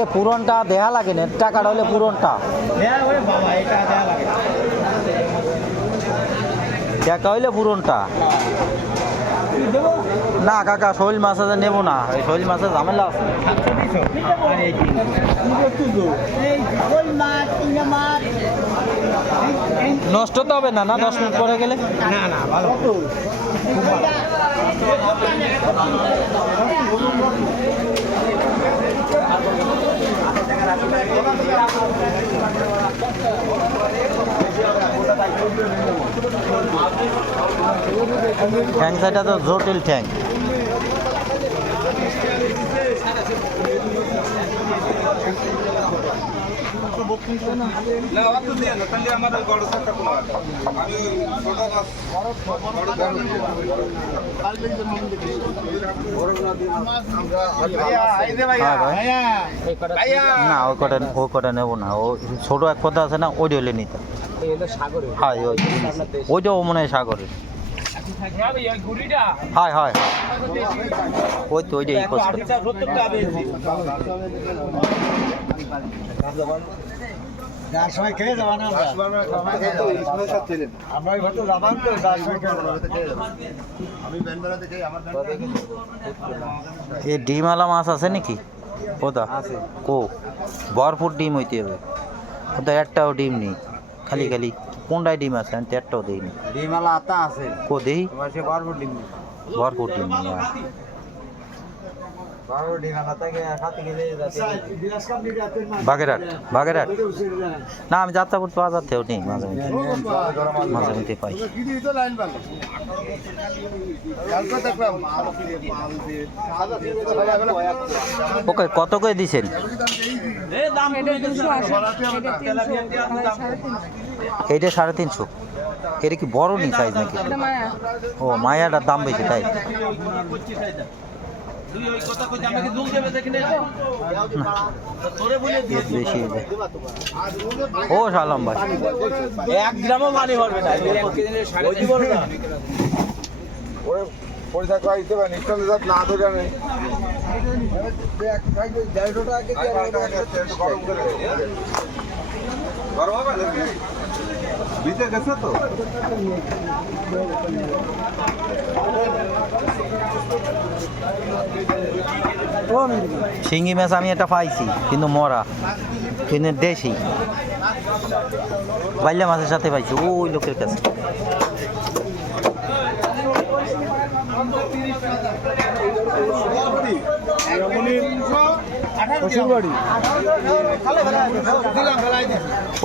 এ পুরনটা দেয়া লাগে না, টাকাটা হলে পুরনটা টাকা হইলে পুরনটা না কাকা। শৈল মাছ আছে নেবো না, এই শৈল মাছের ঝামেলা আছে। নষ্ট তো হবে না, না 10 মিনিট পরে গেলে না না ভালো ট্যাঙ্ক সাইডটা তো জটিল ট্যাঙ্ক। না ওই কটা নেবো না, ও ছোট এক কথা আছে না, ওই হলে নিতে। হ্যাঁ ওইটাও মনে হয় সাগরের। হয় হয় ওই তো ওইটাই যার সময় খেয়ে যাবা না আমরা ওই ঘরে যাবান তো যার সময় খেয়ে এ ডিমওয়ালা মাছ আছে নাকি? কোথা কো ভরপুর ডিম হইতে হবে। ওটা একটাও ডিম নেই, খালি খালি কোনটায় ডিম আছে? আমি তো একটাও দিইনি। ডিমালা আতা আছে কো দেই সে বারবার ডিম ভরপুর ডিম নেই। বারবার ডিমালা থেকে খাতে গেলে বাগেরহাট বাগেরহাট না, আমি যাত্রাপুর বাজার থেকেও নেই, মাঝে মাঝে মধ্যে পাই। ওকে কত করে দিছেন? এইটা 350। এটা কি বড় নি সাইজ নাকি? ও মায়াটার দাম বেশি তাই। বেশি ও সালাম ভাই 1 গ্রামও পানি ভরবে না পয়সা খাইতে পারেন ইস্টলে যাত না ধরে নেই বিতে গেছে তো শিঙ্গি মাছ আমি একটা পাইছি, কিন্তু মরা, কিন্তু দেশি বাইলা মাছের সাথে পাইছি ওই লোকের কাছে।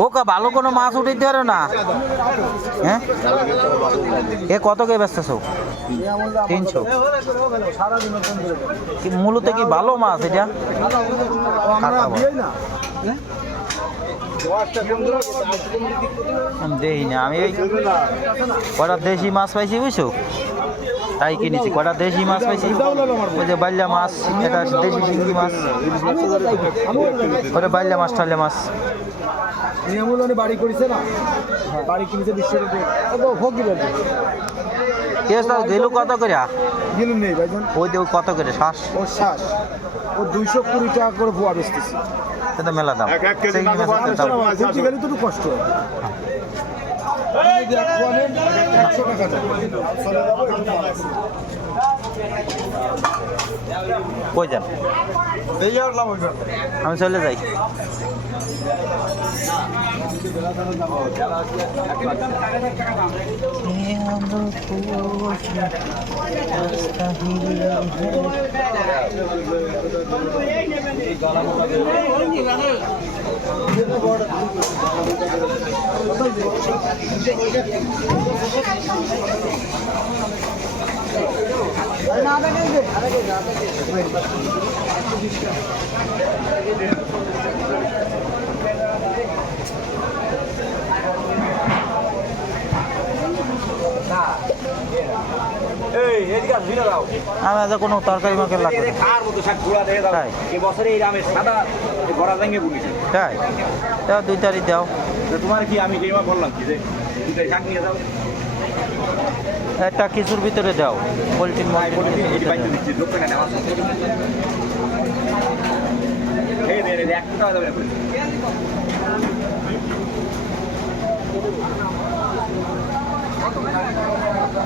ও কা ভালো কোনো মাছ উঠাইতে পারো না? হ্যাঁ এ কত কে বেচতেছো? 300। মূলত কি ভালো মাছ এটা? দেখি না আমি, ওই কটা দেশি মাছ পাইছি বুঝছো, তাই কিনেছি। কটা দেশি মাছ পাইছি, ওই যে বাইলা মাছ, এটা দেশি শিঙ্গি মাছ, ওটা বাইলা মাছ টাইলা মাছ। বাড়ি করেছে না, বাড়ি কিনেছে গেলু কত করে? গেলুন নেই ভাইজান, ওই দেব কত করে শ্বাস? ওর শ্বাস ও 220 টাকা করে পোয়া বেচতেছে। এটা মেলা দাম। গেলে তো একটু কষ্ট হয়। 100 টাকা কই যান? আমি চলে যাই। আমি আজ কোনো তরকারি মাকে লাগবে তাই? তাই দাও 2 তারিখ দাও। তোমার কি আমি বললাম কি যে একটা কিছুর ভিতরে দাও, পোলট্রি 100 টাকা দেবেন